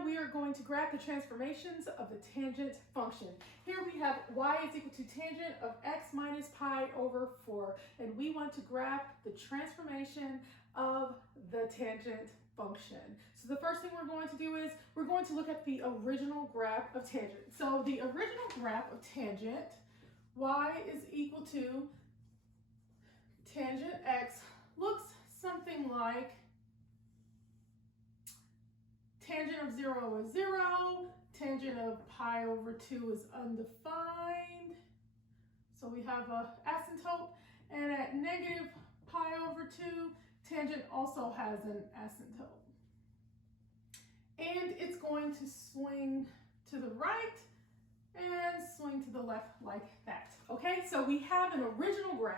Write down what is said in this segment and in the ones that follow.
now we are going to graph the transformations of the tangent function. Here we have y is equal to tangent of x minus pi over 4, and we want to graph the transformation of the tangent function. So the first thing we're going to do is we're going to look at the original graph of tangent. So the original graph of tangent, y is equal to tangent x, looks something like tangent of 0 is 0, tangent of pi over 2 is undefined. So we have an asymptote, and at negative pi over 2, tangent also has an asymptote. And it's going to swing to the right and swing to the left like that. Okay, so we have an original graph.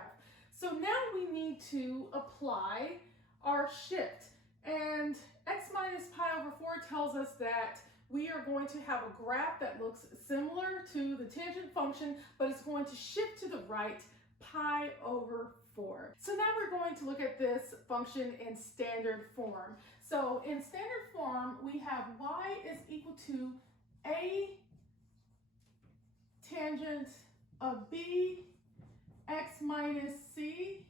So now we need to apply our shift. And x minus pi over 4 tells us that we are going to have a graph that looks similar to the tangent function, but it's going to shift to the right pi over 4. So now we're going to look at this function in standard form. So in standard form, we have y is equal to a tangent of b x minus c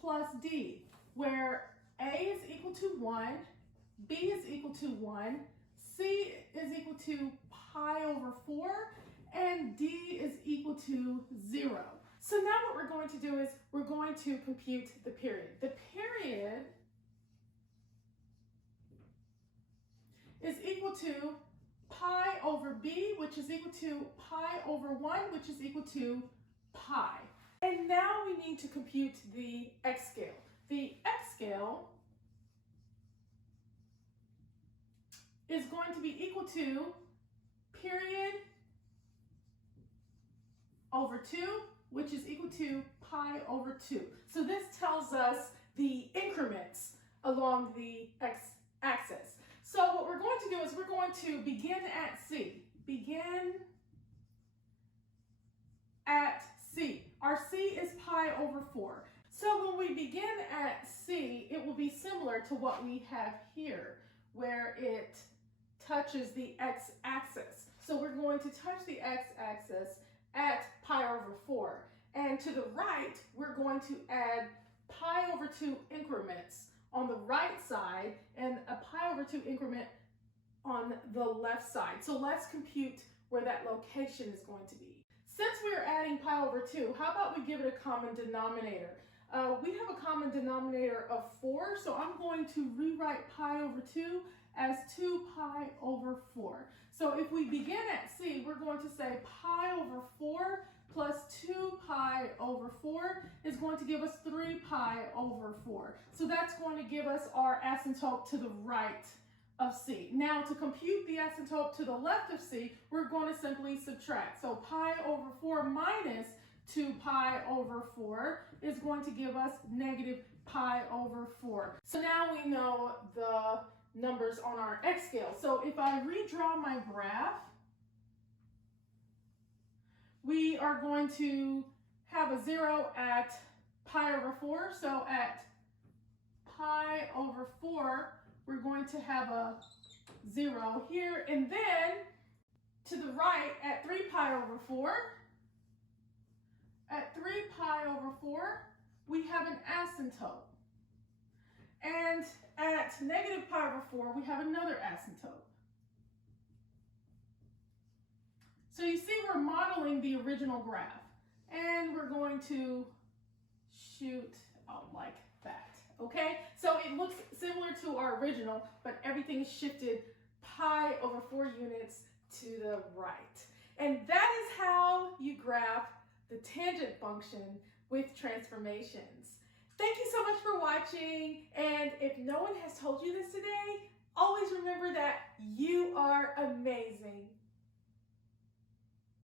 plus d, where a is equal to 1, b is equal to 1, c is equal to pi over 4, and d is equal to 0. So now what we're going to do is we're going to compute the period. The period is equal to pi over b, which is equal to pi over 1, which is equal to pi. And now we need to compute the x scale. The x scale is going to be equal to period over 2, which is equal to pi over 2. So this tells us the increments along the x-axis. So what we're going to do is we're going to begin at c. Begin at c. Our c is pi over 4. So when we begin at c, it will be similar to what we have here, where it touches the x-axis. So we're going to touch the x-axis at pi over 4. And to the right, we're going to add pi over 2 increments on the right side and a pi over 2 increment on the left side. So let's compute where that location is going to be. Since we are adding pi over 2, how about we give it a common denominator? We have a common denominator of 4, so I'm going to rewrite pi over 2 as 2 pi over 4. So if we begin at c, we're going to say pi over 4 plus 2 pi over 4 is going to give us 3 pi over 4. So that's going to give us our asymptote to the right of c. Now to compute the asymptote to the left of c, we're going to simply subtract. So pi over 4 minus 2 pi over 4 is going to give us negative pi over 4. So now we know the numbers on our x scale. So if I redraw my graph, we are going to have a 0 at pi over 4. So at pi over 4, we're going to have a 0 here. And then to the right at 3 pi over 4, at 3 pi over 4, we have an asymptote. And at negative pi over 4, we have another asymptote. So you see we're modeling the original graph. And we're going to shoot out like that. Okay? So it looks similar to our original, but everything shifted pi over 4 units to the right. And that is how you graph the tangent function with transformations. Thank you so much for watching, and if no one has told you this today, always remember that you are amazing.